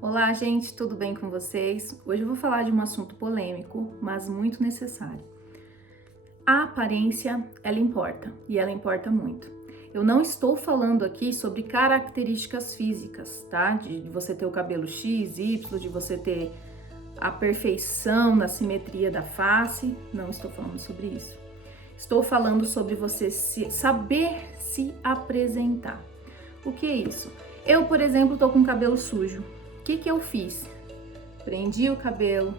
Olá, gente, tudo bem com vocês? Hoje eu vou falar de um assunto polêmico, mas muito necessário. A aparência, ela importa, e ela importa muito. Eu não estou falando aqui sobre características físicas, tá? De você ter o cabelo X, Y, de você ter a perfeição na simetria da face, não estou falando sobre isso. Estou falando sobre você saber se apresentar. O que é isso? Eu, por exemplo, tô com o cabelo sujo. O que eu fiz? Prendi o cabelo,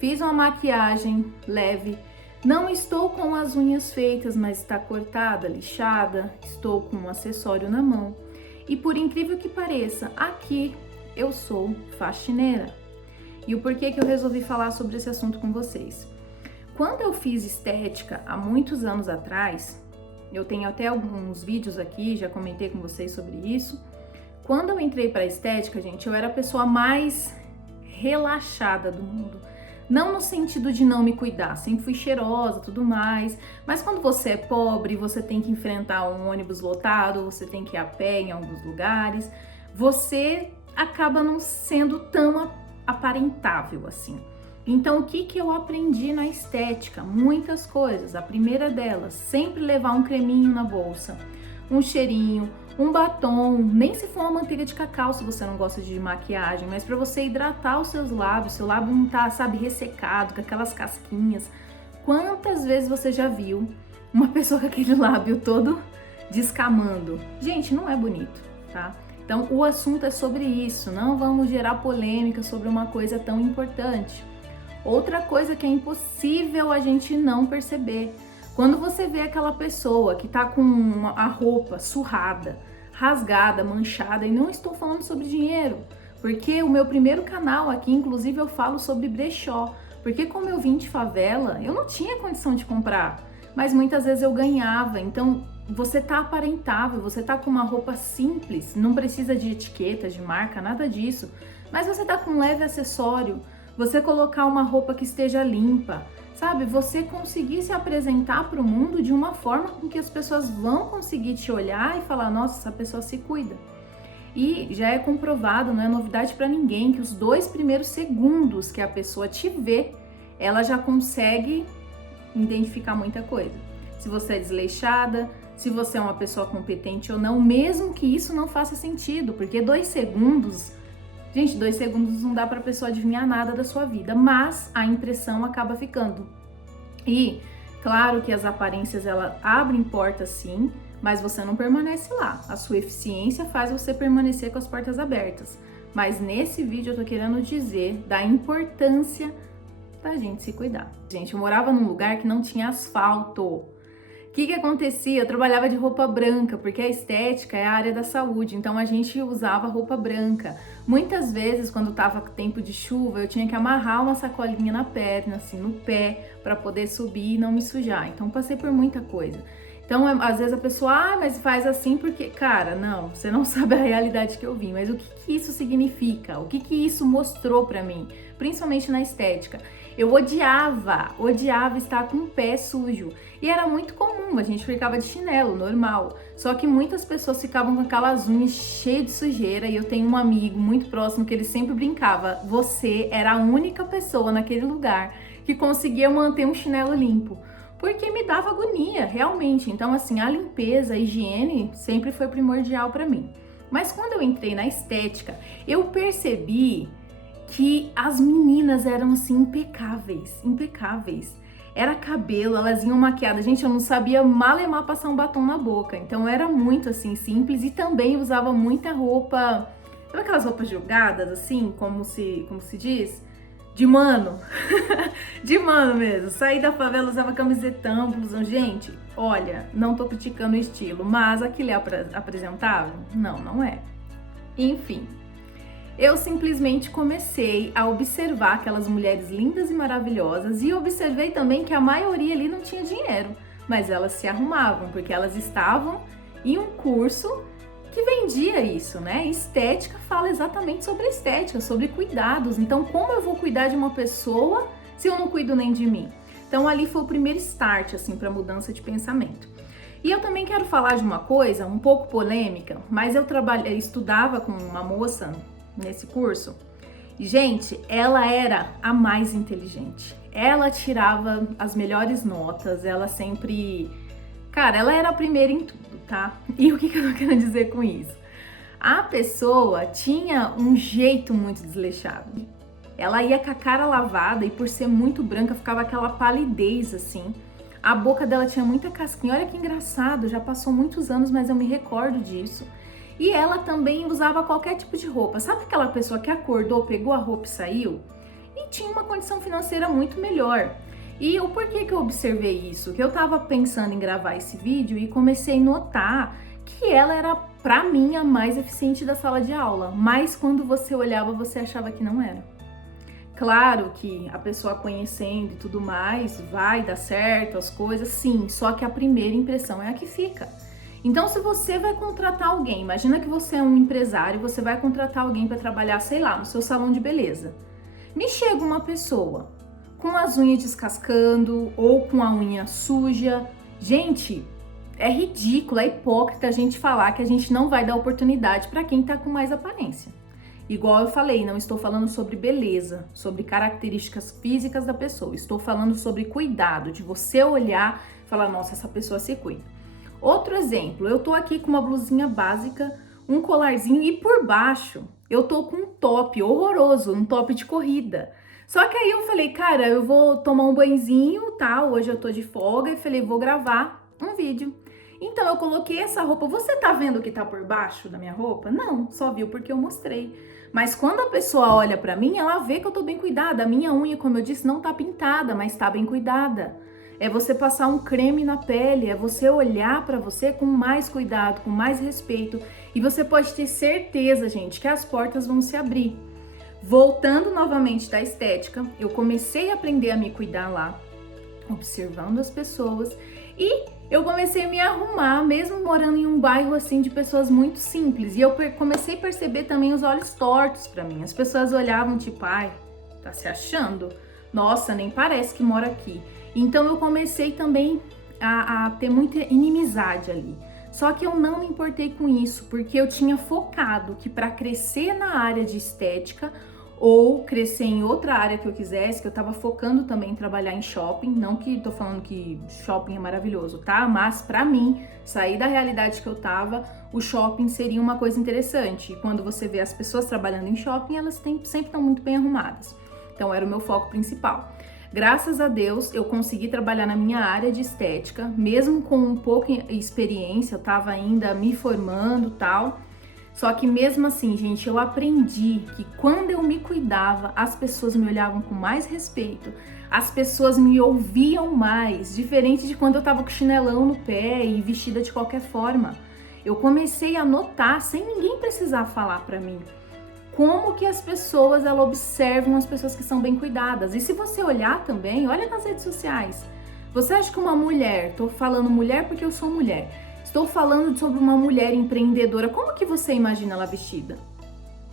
fiz uma maquiagem leve, não estou com as unhas feitas, mas está cortada, lixada, estou com um acessório na mão. E por incrível que pareça, aqui eu sou faxineira. E o porquê que eu resolvi falar sobre esse assunto com vocês? Quando eu fiz estética há muitos anos atrás, eu tenho até alguns vídeos aqui, já comentei com vocês sobre isso. Quando eu entrei para estética, gente, eu era a pessoa mais relaxada do mundo. Não no sentido de não me cuidar, sempre fui cheirosa, tudo mais. Mas quando você é pobre, você tem que enfrentar um ônibus lotado, você tem que ir a pé em alguns lugares, você acaba não sendo tão aparentável assim. Então, o que eu aprendi na estética? Muitas coisas. A primeira delas, sempre levar um creminho na bolsa, um cheirinho, um batom, nem se for uma manteiga de cacau se você não gosta de maquiagem, mas para você hidratar os seus lábios, seu lábio não tá, sabe, ressecado, com aquelas casquinhas. Quantas vezes você já viu uma pessoa com aquele lábio todo descamando? Gente, não é bonito, tá? Então, o assunto é sobre isso, não vamos gerar polêmica sobre uma coisa tão importante. Outra coisa que é impossível a gente não perceber, quando você vê aquela pessoa que tá com a roupa surrada, rasgada, manchada, e não estou falando sobre dinheiro, porque o meu primeiro canal aqui, inclusive, eu falo sobre brechó, porque como eu vim de favela, eu não tinha condição de comprar, mas muitas vezes eu ganhava. Então, você tá aparentável, você tá com uma roupa simples, não precisa de etiqueta, de marca, nada disso, mas você tá com um leve acessório, você colocar uma roupa que esteja limpa, sabe? Você conseguir se apresentar para o mundo de uma forma com que as pessoas vão conseguir te olhar e falar, nossa, essa pessoa se cuida. E já é comprovado, não é novidade para ninguém, que os 2 primeiros segundos que a pessoa te vê, ela já consegue identificar muita coisa. Se você é desleixada, se você é uma pessoa competente ou não, mesmo que isso não faça sentido, porque 2 segundos... Gente, 2 segundos não dá para a pessoa adivinhar nada da sua vida, mas a impressão acaba ficando. E claro que as aparências, ela abrem portas sim, mas você não permanece lá. A sua eficiência faz você permanecer com as portas abertas. Mas nesse vídeo eu tô querendo dizer da importância da gente se cuidar. Gente, eu morava num lugar que não tinha asfalto. O que acontecia? Eu trabalhava de roupa branca, porque a estética é a área da saúde, então a gente usava roupa branca. Muitas vezes, quando tava tempo de chuva, eu tinha que amarrar uma sacolinha na perna, assim, no pé, para poder subir e não me sujar. Então, passei por muita coisa. Então, às vezes a pessoa, mas faz assim porque... Cara, não, você não sabe a realidade que eu vim, mas o que isso significa? O que isso mostrou pra mim? Principalmente na estética. Eu odiava estar com o pé sujo. E era muito comum, a gente ficava de chinelo, normal. Só que muitas pessoas ficavam com aquelas unhas cheias de sujeira. E eu tenho um amigo muito próximo que ele sempre brincava, você era a única pessoa naquele lugar que conseguia manter um chinelo limpo. Porque me dava agonia, realmente. Então, assim, a limpeza, a higiene sempre foi primordial para mim. Mas quando eu entrei na estética, eu percebi que as meninas eram, assim, impecáveis. Era cabelo, elas iam maquiadas. Gente, eu não sabia malemar passar um batom na boca. Então, era muito, assim, simples. E também usava muita roupa... Sabe aquelas roupas jogadas, assim, como se diz? De mano. De mano mesmo. Saí da favela, usava camisetão, blusão. Gente, olha, não tô criticando o estilo, mas aquilo é apresentável? Não, não é. Enfim, eu simplesmente comecei a observar aquelas mulheres lindas e maravilhosas e observei também que a maioria ali não tinha dinheiro, mas elas se arrumavam, porque elas estavam em um curso que vendia isso, né? Estética fala exatamente sobre estética, sobre cuidados. Então, como eu vou cuidar de uma pessoa se eu não cuido nem de mim? Então, ali foi o primeiro start, assim, para mudança de pensamento. E eu também quero falar de uma coisa um pouco polêmica, mas eu estudava com uma moça nesse curso. Gente, ela era a mais inteligente. Ela tirava as melhores notas, ela sempre... Cara, ela era a primeira em tudo, tá? E o que eu tô querendo dizer com isso? A pessoa tinha um jeito muito desleixado. Ela ia com a cara lavada e por ser muito branca ficava aquela palidez assim. A boca dela tinha muita casquinha. Olha que engraçado, já passou muitos anos, mas eu me recordo disso. E ela também usava qualquer tipo de roupa. Sabe aquela pessoa que acordou, pegou a roupa e saiu? E tinha uma condição financeira muito melhor. E o porquê que eu observei isso? Que eu tava pensando em gravar esse vídeo e comecei a notar que ela era, pra mim, a mais eficiente da sala de aula. Mas quando você olhava, você achava que não era. Claro que a pessoa conhecendo e tudo mais, vai dar certo as coisas, sim. Só que a primeira impressão é a que fica. Então, se você vai contratar alguém, imagina que você é um empresário, você vai contratar alguém para trabalhar, sei lá, no seu salão de beleza. Me chega uma pessoa com as unhas descascando ou com a unha suja. Gente, é ridículo, é hipócrita a gente falar que a gente não vai dar oportunidade para quem tá com mais aparência. Igual eu falei, não estou falando sobre beleza, sobre características físicas da pessoa. Estou falando sobre cuidado, de você olhar e falar, nossa, essa pessoa se cuida. Outro exemplo, eu tô aqui com uma blusinha básica, um colarzinho e por baixo eu tô com um top horroroso, um top de corrida. Só que aí eu falei, cara, eu vou tomar um banhozinho, tá? Hoje eu tô de folga e falei, vou gravar um vídeo. Então eu coloquei essa roupa. Você tá vendo o que tá por baixo da minha roupa? Não, só viu porque eu mostrei. Mas quando a pessoa olha pra mim, ela vê que eu tô bem cuidada. A minha unha, como eu disse, não tá pintada, mas tá bem cuidada. É você passar um creme na pele, é você olhar pra você com mais cuidado, com mais respeito. E você pode ter certeza, gente, que as portas vão se abrir. Voltando novamente da estética, eu comecei a aprender a me cuidar lá, observando as pessoas, e eu comecei a me arrumar, mesmo morando em um bairro assim de pessoas muito simples. E eu comecei a perceber também os olhos tortos pra mim. As pessoas olhavam tipo, ai, tá se achando? Nossa, nem parece que mora aqui. Então eu comecei também a ter muita inimizade ali. Só que eu não me importei com isso, porque eu tinha focado que para crescer na área de estética ou crescer em outra área que eu quisesse, que eu tava focando também em trabalhar em shopping, não que tô falando que shopping é maravilhoso, tá? Mas pra mim, sair da realidade que eu tava, o shopping seria uma coisa interessante. E quando você vê as pessoas trabalhando em shopping, elas sempre estão muito bem arrumadas. Então era o meu foco principal. Graças a Deus, eu consegui trabalhar na minha área de estética, mesmo com um pouco de experiência, eu tava ainda me formando e tal. Só que mesmo assim, gente, eu aprendi que quando eu me cuidava, as pessoas me olhavam com mais respeito, as pessoas me ouviam mais, diferente de quando eu tava com chinelão no pé e vestida de qualquer forma. Eu comecei a notar, sem ninguém precisar falar pra mim, como que as pessoas, elas observam as pessoas que são bem cuidadas. E se você olhar também, olha nas redes sociais. Você acha que uma mulher, tô falando mulher porque eu sou mulher, estou falando sobre uma mulher empreendedora, como que você imagina ela vestida?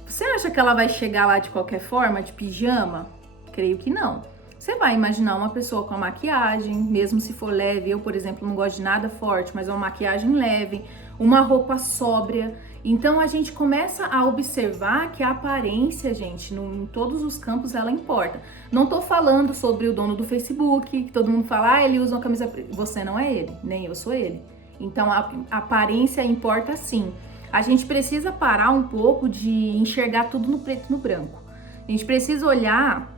Você acha que ela vai chegar lá de qualquer forma, de pijama? Creio que não. Você vai imaginar uma pessoa com a maquiagem, mesmo se for leve. Eu, por exemplo, não gosto de nada forte, mas uma maquiagem leve, uma roupa sóbria. Então a gente começa a observar que a aparência, gente, em todos os campos ela importa. Não tô falando sobre o dono do Facebook, que todo mundo fala, ele usa uma camisa preta. Você não é ele, nem eu sou ele. Então a aparência importa sim. A gente precisa parar um pouco de enxergar tudo no preto e no branco. A gente precisa olhar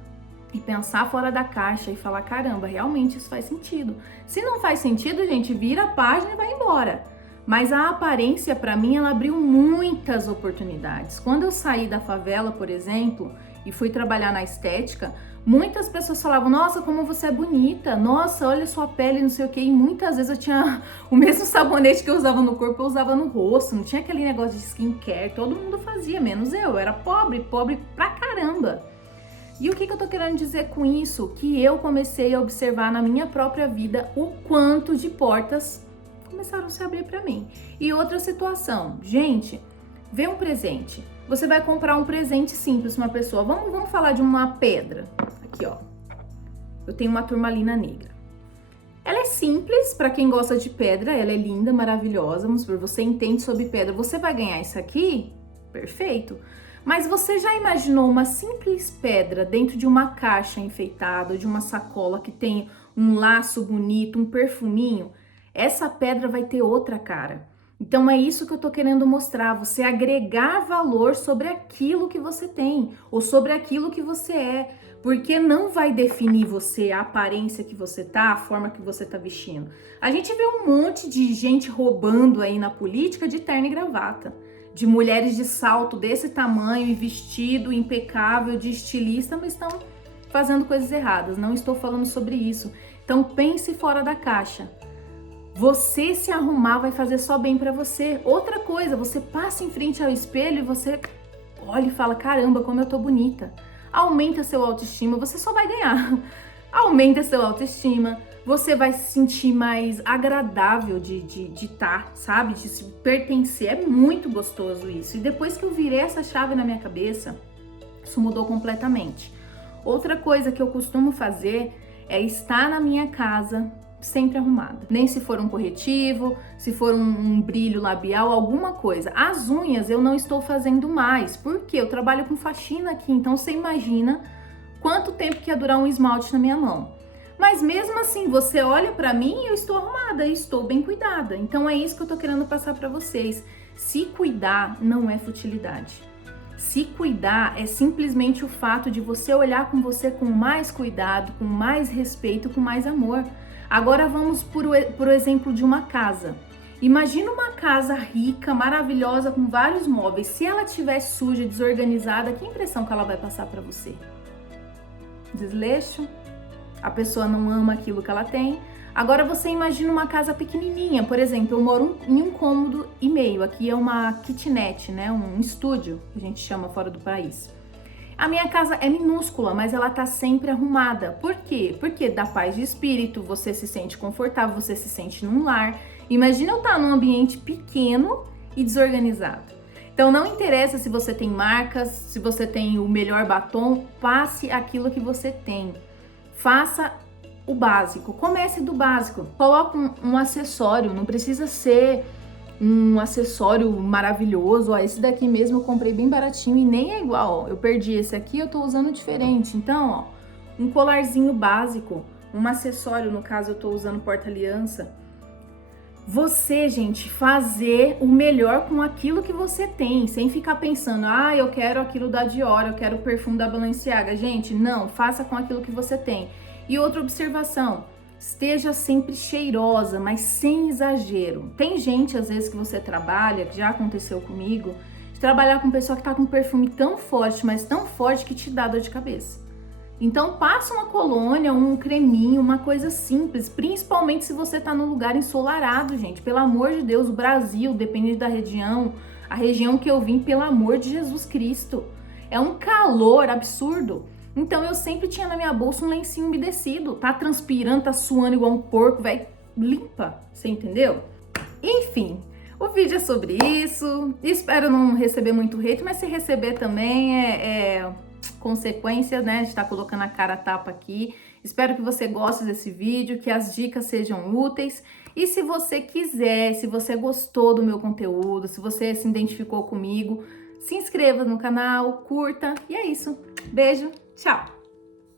e pensar fora da caixa e falar, caramba, realmente isso faz sentido. Se não faz sentido, gente, vira a página e vai embora. Mas a aparência, para mim, ela abriu muitas oportunidades. Quando eu saí da favela, por exemplo, e fui trabalhar na estética, muitas pessoas falavam, nossa, como você é bonita, nossa, olha sua pele, não sei o quê. E muitas vezes eu tinha o mesmo sabonete que eu usava no corpo, eu usava no rosto, não tinha aquele negócio de skincare, todo mundo fazia, menos eu era pobre pra caramba. E o que eu tô querendo dizer com isso? Que eu comecei a observar na minha própria vida o quanto de portas começaram a se abrir para mim. E outra situação, gente, vê um presente. Você vai comprar um presente simples para uma pessoa. Vamos falar de uma pedra. Aqui, ó. Eu tenho uma turmalina negra. Ela é simples, para quem gosta de pedra, ela é linda, maravilhosa. Vamos ver, você entende sobre pedra, você vai ganhar isso aqui? Perfeito. Mas você já imaginou uma simples pedra dentro de uma caixa enfeitada, de uma sacola que tem um laço bonito, um perfuminho? Essa pedra vai ter outra cara. Então é isso que eu tô querendo mostrar, você agregar valor sobre aquilo que você tem ou sobre aquilo que você é, porque não vai definir você, a aparência que você tá, a forma que você tá vestindo. A gente vê um monte de gente roubando aí na política de terno e gravata, de mulheres de salto desse tamanho e vestido impecável de estilista, mas estão fazendo coisas erradas. Não estou falando sobre isso. Então pense fora da caixa. Você se arrumar vai fazer só bem pra você. Outra coisa, você passa em frente ao espelho e você olha e fala, caramba, como eu tô bonita. Aumenta seu autoestima, você só vai ganhar. Aumenta seu autoestima, você vai se sentir mais agradável de estar, sabe? De se pertencer. É muito gostoso isso. E depois que eu virei essa chave na minha cabeça, isso mudou completamente. Outra coisa que eu costumo fazer é estar na minha casa sempre arrumada. Nem se for um corretivo, se for um brilho labial, alguma coisa. As unhas eu não estou fazendo mais, porque eu trabalho com faxina aqui, então você imagina quanto tempo que ia durar um esmalte na minha mão. Mas mesmo assim, você olha pra mim e eu estou arrumada, estou bem cuidada. Então é isso que eu tô querendo passar pra vocês. Se cuidar não é futilidade. Se cuidar é simplesmente o fato de você olhar com você com mais cuidado, com mais respeito, com mais amor. Agora vamos por exemplo de uma casa. Imagina uma casa rica, maravilhosa, com vários móveis. Se ela estiver suja, desorganizada, que impressão que ela vai passar para você? Desleixo? A pessoa não ama aquilo que ela tem. Agora você imagina uma casa pequenininha. Por exemplo, eu moro em um cômodo e meio. Aqui é uma kitnet, né? Um estúdio, que a gente chama fora do país. A minha casa é minúscula, mas ela tá sempre arrumada. Por quê? Porque dá paz de espírito, você se sente confortável, você se sente num lar. Imagina eu estar num ambiente pequeno e desorganizado. Então não interessa se você tem marcas, se você tem o melhor batom, passe aquilo que você tem. Faça o básico, comece do básico. Coloque um acessório, não precisa ser um acessório maravilhoso. Ó, esse daqui mesmo eu comprei bem baratinho e nem é igual, ó. Eu perdi esse aqui, eu tô usando diferente. Então, ó, um colarzinho básico, um acessório, no caso eu tô usando porta-aliança. Você, gente, fazer o melhor com aquilo que você tem, sem ficar pensando, ah, eu quero aquilo da Dior, eu quero o perfume da Balenciaga. Gente, não, faça com aquilo que você tem. E outra observação, esteja sempre cheirosa, mas sem exagero. Tem gente, às vezes, que você trabalha, que já aconteceu comigo, de trabalhar com pessoa que tá com um perfume tão forte, mas tão forte que te dá dor de cabeça. Então passa uma colônia, um creminho, uma coisa simples, principalmente se você tá num lugar ensolarado, gente. Pelo amor de Deus, o Brasil, depende da região, a região que eu vim, pelo amor de Jesus Cristo, é um calor absurdo. Então eu sempre tinha na minha bolsa um lencinho umedecido, tá transpirando, tá suando igual um porco, velho, limpa, você entendeu? Enfim, o vídeo é sobre isso, espero não receber muito hate, mas se receber também é consequência, né, de estar colocando a cara a tapa aqui. Espero que você goste desse vídeo, que as dicas sejam úteis. E se você quiser, se você gostou do meu conteúdo, se você se identificou comigo, se inscreva no canal, curta. E é isso. Beijo, tchau!